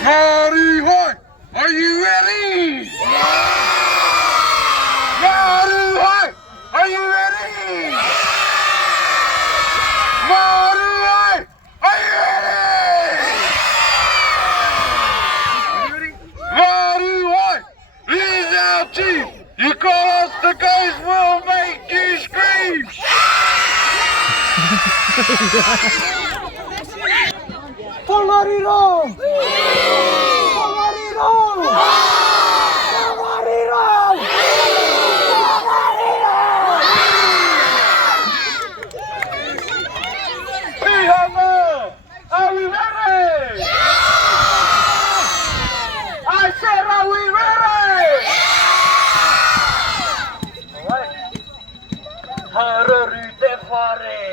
Ngati hoi! Are you ready? Ngati hoi! Are you ready? Ngati hoi! Are you ready? Ngati hoi! He's our chief! You call us the guys, we'll make you scream! Tongariro! Tongariro! Tongariro! Tihanga! Are we ready? I said, are we ready? Alright. Hararu te whare!